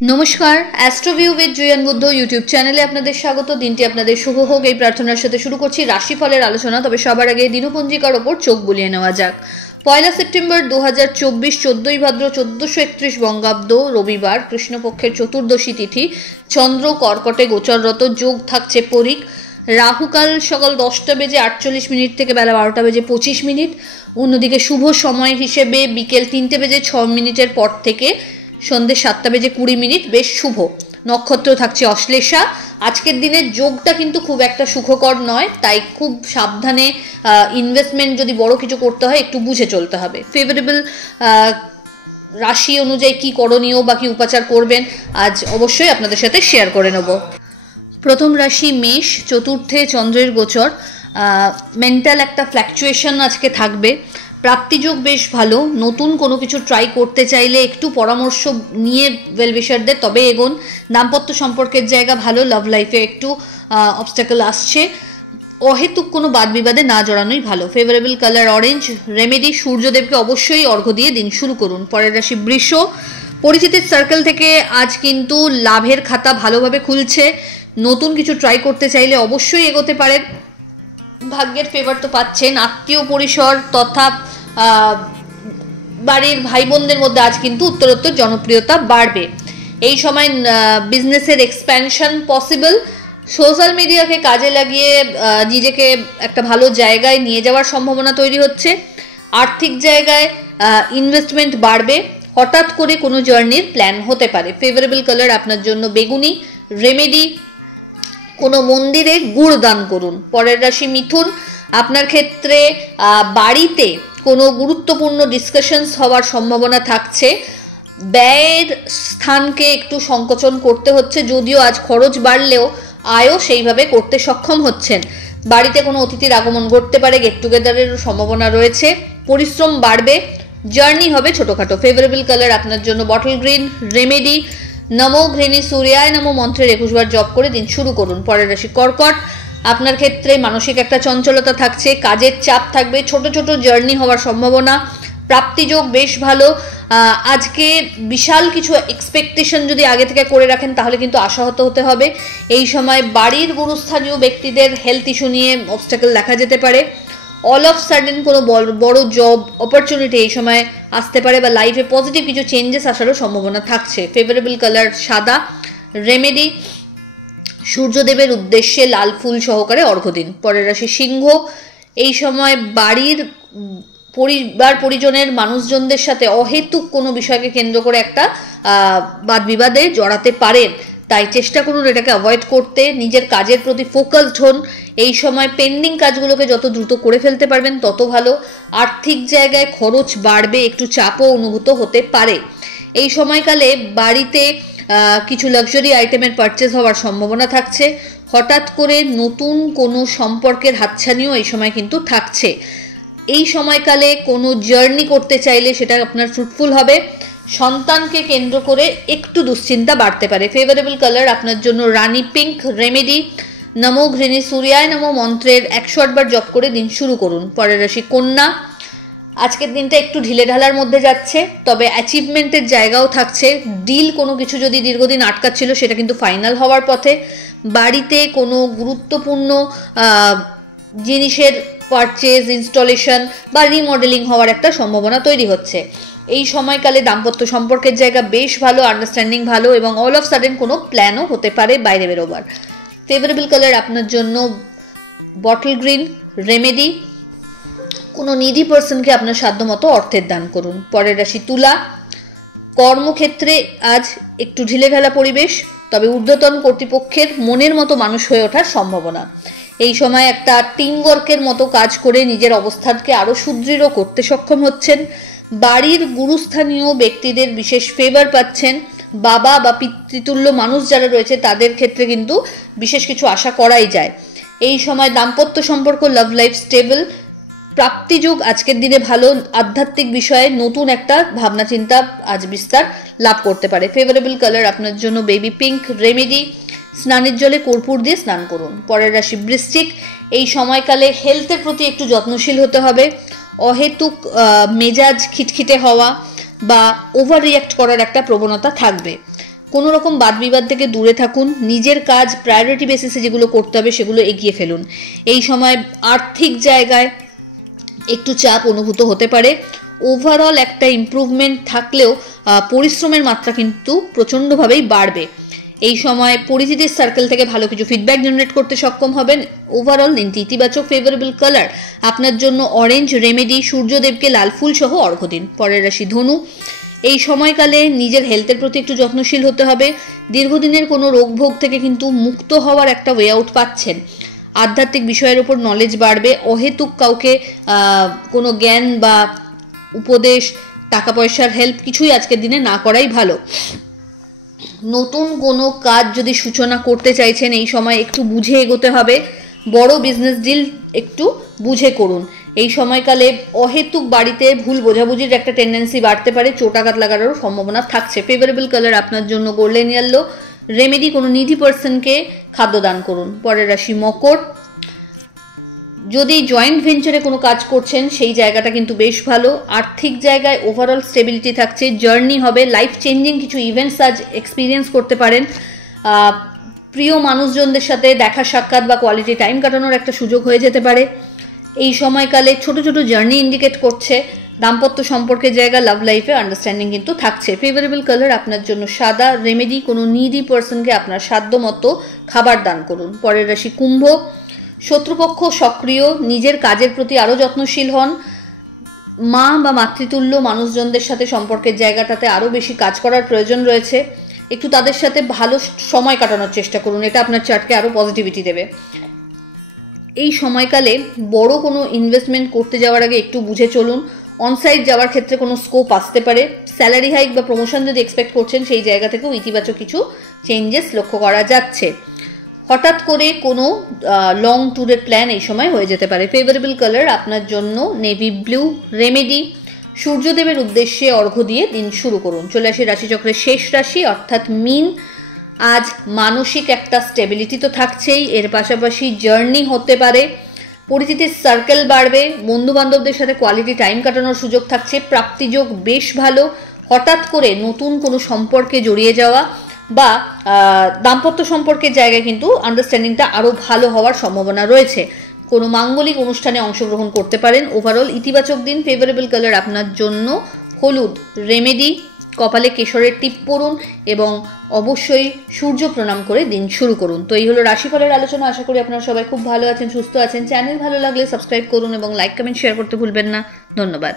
নমস্কার, অ্যাস্ট্রোভিউ with Juan Buddha YouTube চ্যানেলে আপনাদের স্বাগত। দিনটি আপনাদের শুভ হোক এই প্রার্থনার সাথে শুরু করছি রাশিফলের আলোচনা। তবে সবার আগে দিনপঞ্জিকার ওপর চোখ বুলিয়ে নেওয়া যাক। 1 সেপ্টেম্বর 2024, 14ই ভাদ্র 1431 বঙ্গাব্দ, রবিবার, কৃষ্ণপক্ষের চতুর্দশী তিথি, চন্দ্র কর্কটে গোচররত, যোগ থাকছে পরিক, রাহুকাল সকাল 10:48 থেকে বেলা 12:25। অন্যদিকে শুভ সময় হিসেবে বিকেল 3:06 পর থেকে সন্ধ্যে 7:20, বেশ শুভ। নক্ষত্র থাকছে অশ্লেষা। আজকের দিনের যোগটা কিন্তু খুব একটা সুখকর নয়, তাই খুব সাবধানে ইনভেস্টমেন্ট যদি বড় কিছু করতে হয় একটু বুঝে চলতে হবে। ফেভারেবল রাশি অনুযায়ী কি করণীয় বা কি উপাচার করবেন আজ অবশ্যই আপনাদের সাথে শেয়ার করে নেব। প্রথম রাশি মেষ, চতুর্থে চন্দ্রের গোচর। মেন্টাল একটা ফ্ল্যাকচুয়েশন আজকে থাকবে। প্রাপ্তিযোগ বেশ ভালো। নতুন কোনো কিছু ট্রাই করতে চাইলে একটু পরামর্শ নিয়ে ওয়েলউইশারদের তবে এগোন। দাম্পত্য সম্পর্কের জায়গা ভালো। লাভ লাইফে একটু অবস্ট্যাকল আসছে। অহেতুক কোনো বাদ বিবাদে না জড়ানোই ভালো। Favourable colour orange. রেমেডি, সূর্যদেবকে অবশ্যই অর্ঘ্য দিয়ে দিন শুরু করুন। পরের রাশি বৃষ, পরিচিতির সার্কেল থেকে আজ কিন্তু লাভের খাতা ভালোভাবে খুলছে। নতুন কিছু ট্রাই করতে চাইলে অবশ্যই এগোতে পারেন। ভাগ্যের ফেভার তো পাচ্ছেন। আত্মীয় পরিসর তথা বাড়ির ভাই বোনদের মধ্যে আজ কিন্তু উত্তরোত্তর জনপ্রিয়তা বাড়বে। এই সময় বিজনেসের এক্সপ্যানশন পসিবল। সোশ্যাল মিডিয়াকে কাজে লাগিয়ে নিজেকে একটা ভালো জায়গায় নিয়ে যাওয়ার সম্ভাবনা তৈরি হচ্ছে। আর্থিক জায়গায় ইনভেস্টমেন্ট বাড়বে। হঠাৎ করে কোনো জার্নির প্ল্যান হতে পারে। ফেভারেবল কালার আপনার জন্য বেগুনি। রেমেডি, কোনো মন্দিরে গুড় দান করুন। পরের রাশি মিথুন, আপনার ক্ষেত্রে বাড়িতে কোনো গুরুত্বপূর্ণ ডিসকাশনস হওয়ার সম্ভাবনা থাকছে। ব্যয়ের স্থানকে একটু সংকোচন করতে হচ্ছে, যদিও আজ খরচ বাড়লেও আয়ও সেইভাবে করতে সক্ষম হচ্ছেন। বাড়িতে কোনো অতিথির আগমন ঘটতে পারে। গেট টুগেদারেরও সম্ভাবনা রয়েছে। পরিশ্রম বাড়বে। জার্নি হবে ছোটোখাটো। ফেভারেবল কালার আপনার জন্য বটল গ্রিন। রেমেডি, নমো ঘৃণী সূর্যায় নমো মন্ত্রের 21 বার জপ করে দিন শুরু করুন। পরের রাশি কর্কট, আপনার ক্ষেত্রে মানসিক একটা চঞ্চলতা থাকছে। কাজের চাপ থাকবে। ছোট ছোট জার্নি হওয়ার সম্ভাবনা। প্রাপ্তিযোগ বেশ ভালো। আজকে বিশাল কিছু এক্সপেকটেশন যদি আগে থেকে করে রাখেন তাহলে কিন্তু আশাহত হতে হবে। এই সময় বাড়ির গুরুস্থানীয় ব্যক্তিদের হেলথ ইস্যু নিয়ে অবস্ট্যাকল দেখা যেতে পারে। অল অফ সাডেন কোনো বড় জব অপরচুনিটি এই সময় আসতে পারে বা লাইফে পজিটিভ কিছু চেঞ্জেস আসারও সম্ভাবনা থাকছে। ফেভারেবল কালার সাদা। রেমেডি, সূর্যদেবের উদ্দেশ্যে লাল ফুল সহকারে অর্ঘ্য দিন। পরের রাশি সিংহ, এই সময় বাড়ির পরিবার পরিজনের মানুষজনদের সাথে অহেতুক কোনো বিষয়কে কেন্দ্র করে একটা বাদ বিবাদে জড়াতে পারেন, তাই চেষ্টা করুন এটাকে অ্যাভয়েড করতে। নিজের কাজের প্রতি ফোকাসড হন। এই সময় পেন্ডিং কাজগুলোকে যত দ্রুত করে ফেলতে পারবেন তত ভালো। আর্থিক জায়গায় খরচ বাড়বে, একটু চাপও অনুভূত হতে পারে। এই সময়কালে বাড়িতে কিছু লাক্সারি আইটেমের পারচেজ হওয়ার সম্ভাবনা থাকছে। হঠাৎ করে নতুন কোনো সম্পর্কের হাতছানিও এই সময় কিন্তু থাকছে। এই সময়কালে কোনো জার্নি করতে চাইলে সেটা আপনার ফ্রুটফুল হবে। সন্তানকে কেন্দ্র করে একটু দুশ্চিন্তা বাড়তে পারে। ফেভারেবল কালার আপনার জন্য রানী পিঙ্ক। রেমেডি, নমো ঘৃণী সূর্যায় নমো মন্ত্রের 108 বার জপ করে দিন শুরু করুন। পরের রাশি কন্যা, আজকের দিনটা একটু ঢিলে ঢালার মধ্যে যাচ্ছে, তবে অ্যাচিভমেন্টের জায়গাও থাকছে। ডিল কোনো কিছু যদি দীর্ঘদিন আটকাচ্ছিল সেটা কিন্তু ফাইনাল হওয়ার পথে। বাড়িতে কোনো গুরুত্বপূর্ণ জিনিসের পারচেজ, ইনস্টলেশন বা রিমডেলিং হওয়ার একটা সম্ভাবনা তৈরি হচ্ছে। এই সময়কালে দাম্পত্য সম্পর্কের জায়গা বেশ ভালো। আন্ডারস্ট্যান্ডিং ভালো এবং অল অফ সাডেন কোনো প্ল্যানও হতে পারে বাইরে বেরোবার। ফেভারেবল কালার আপনার জন্য বটল গ্রিন। রেমেডি, কোনো নিডি পার্সনকে আপনার সাধ্যমতো অর্থের দান করুন। পরের রাশি তুলা, কর্মক্ষেত্রে আজ একটু ঢিলেঢালা পরিবেশ, তবে ঊর্ধ্বতন কর্তৃপক্ষের মনের মতো মানুষ হয়ে ওঠার সম্ভাবনা। এই সময় একটা টিম ওয়ার্কের মতো কাজ করে নিজের অবস্থানকে আরও সুদৃঢ় করতে সক্ষম হচ্ছেন। বাড়ির গুরুস্থানীয় ব্যক্তিদের বিশেষ ফেভার পাচ্ছেন। বাবা বা পিতৃতুল্য মানুষ যারা রয়েছে তাদের ক্ষেত্রে কিন্তু বিশেষ কিছু আশা করাই যায়। এই সময় দাম্পত্য সম্পর্ক, লাভ লাইফ স্টেবল। প্রাপ্তিযোগ আজকের দিনে ভালো। আধ্যাত্মিক বিষয়ে নতুন একটা ভাবনা চিন্তা আজ বিস্তার লাভ করতে পারে। ফেভারেবল কালার আপনার জন্য বেবি পিঙ্ক। রেমেডি, স্নানের জলে কর্পূর দিয়ে স্নান করুন। পরের রাশি বৃশ্চিক, এই সময়কালে হেলথের প্রতি একটু যত্নশীল হতে হবে। অহেতুক মেজাজ খিটখিটে হওয়া বা ওভার রিয়াক্ট করার একটা প্রবণতা থাকবে। কোনো রকম বাদ বিবাদ থেকে দূরে থাকুন, নিজের কাজ প্রায়োরিটি বেসিসে যেগুলো করতে হবে সেগুলো এগিয়ে ফেলুন। এই সময় আর্থিক জায়গায় একটু চাপ অনুভূত হতে পারে। ওভারঅল একটা ইমপ্রুভমেন্ট থাকলেও পরিশ্রমের মাত্রা কিন্তু প্রচণ্ডভাবেই বাড়বে। এই সময় পরিচিতির সার্কেল থেকে ভালো কিছু ফিডব্যাক জেনারেট করতে সক্ষম হবেন। ওভারঅল দিনটি ইতিবাচক। ফেভারেবল কালার আপনার জন্য অরেঞ্জ। রেমেডি সূর্যদেবকে লাল ফুল সহ অর্ঘ্য দিন। পরের রাশি ধনু। এই সময়কালে নিজের হেলথের প্রতি একটু যত্নশীল হতে হবে। দীর্ঘদিনের কোনো রোগভোগ থেকে কিন্তু মুক্ত হওয়ার একটা ওয়ে আউট পাচ্ছেন। আধ্যাত্মিক বিষয়ের উপর নলেজ বাড়বে। অহেতুক কাউকে কোনো জ্ঞান বা উপদেশ, টাকা পয়সার হেল্প কিছুই আজকের দিনে না করাই ভালো। নতুন কোনো কাজ যদি সূচনা করতে চাইছেন এই সময় একটু বুঝে এগোতে হবে। বড় বিজনেস ডিল একটু বুঝে করুন। এই সময়কালে অহেতুক বাড়িতে ভুল বোঝাবুঝির একটা টেন্ডেন্সি বাড়তে পারে, চোটাঘাত লাগারও সম্ভাবনা থাকছে। ফেভারেবল কালার আপনার জন্য গোল্ডেন ইয়েলো। রেমেডি কোনো নিডি পার্সনকে খাদ্য দান করুন। পরের রাশি মকর। যদি জয়েন্ট ভেঞ্চারে কোনো কাজ করছেন সেই জায়গাটা কিন্তু বেশ ভালো। আর্থিক জায়গায় ওভারঅল স্টেবিলিটি থাকছে। জার্নি হবে, লাইফ চেঞ্জিং কিছু ইভেন্টস আজ এক্সপিরিয়েন্স করতে পারেন। প্রিয় মানুষজনদের সাথে দেখা সাক্ষাৎ বা কোয়ালিটি টাইম কাটানোর একটা সুযোগ হয়ে যেতে পারে। এই সময়কালে ছোট ছোট জার্নি ইন্ডিকেট করছে। দাম্পত্য সম্পর্কের জায়গা, লাভ লাইফে আন্ডারস্ট্যান্ডিং কিন্তু থাকছে। ফেভারেবল কালার আপনার জন্য সাদা। রেমেডি কোনো নিডি পার্সনকে আপনার সাধ্য মতো খাবার দান করুন। পরের রাশি কুম্ভ। শত্রুপক্ষ সক্রিয়, নিজের কাজের প্রতি আরও যত্নশীল হন। মা বা মাতৃতুল্য মানুষজনদের সাথে সম্পর্কের জায়গাটাতে আরও বেশি কাজ করার প্রয়োজন রয়েছে। একটু তাদের সাথে ভালো সময় কাটানোর চেষ্টা করুন, এটা আপনার চার্টকে আরও পজিটিভিটি দেবে। এই সময়কালে বড় কোনো ইনভেস্টমেন্ট করতে যাওয়ার আগে একটু বুঝে চলুন। অনসাইট যাওয়ার ক্ষেত্রে কোনো স্কোপ আসতে পারে। স্যালারি হাইক বা প্রমোশন যদি এক্সপেক্ট করছেন সেই জায়গা থেকেও ইতিবাচক কিছু চেঞ্জেস লক্ষ্য করা যাচ্ছে। হঠাৎ করে কোনো লং ট্যুরের প্ল্যান এই সময় হয়ে যেতে পারে। ফেভারেবল কালার আপনার জন্য নেভি ব্লু। রেমেডি সূর্যদেবের উদ্দেশ্যে অর্ঘ্য দিয়ে দিন শুরু করুন। চলে আসি রাশিচক্রের শেষ রাশি অর্থাৎ মীন। আজ মানসিক একটা স্টেবিলিটি তো থাকছেই, এর পাশাপাশি জার্নি হতে পারে। পরিচিতির সার্কেল বাড়বে। বন্ধু বান্ধবদের সাথে কোয়ালিটি টাইম কাটানোর সুযোগ থাকছে। প্রাপ্তিযোগ বেশ ভালো। হঠাৎ করে নতুন কোনো সম্পর্কে জড়িয়ে যাওয়া বা দাম্পত্য সম্পর্কের জায়গায় কিন্তু আন্ডারস্ট্যান্ডিংটা আরও ভালো হওয়ার সম্ভাবনা রয়েছে। কোনো মাঙ্গলিক অনুষ্ঠানে অংশগ্রহণ করতে পারেন। ওভারঅল ইতিবাচক দিন। ফেভারেবল কালার আপনার জন্য হলুদ। রেমেডি কপালে কেশরের টিপ পরুন এবং অবশ্যই সূর্য প্রণাম করে দিন শুরু করুন। তো এই হলো রাশিফলের আলোচনা। আশা করি আপনারা সবাই খুব ভালো আছেন, সুস্থ আছেন। চ্যানেল ভালো লাগলে সাবস্ক্রাইব করুন এবং লাইক কমেন্ট শেয়ার করতে ভুলবেন না। ধন্যবাদ।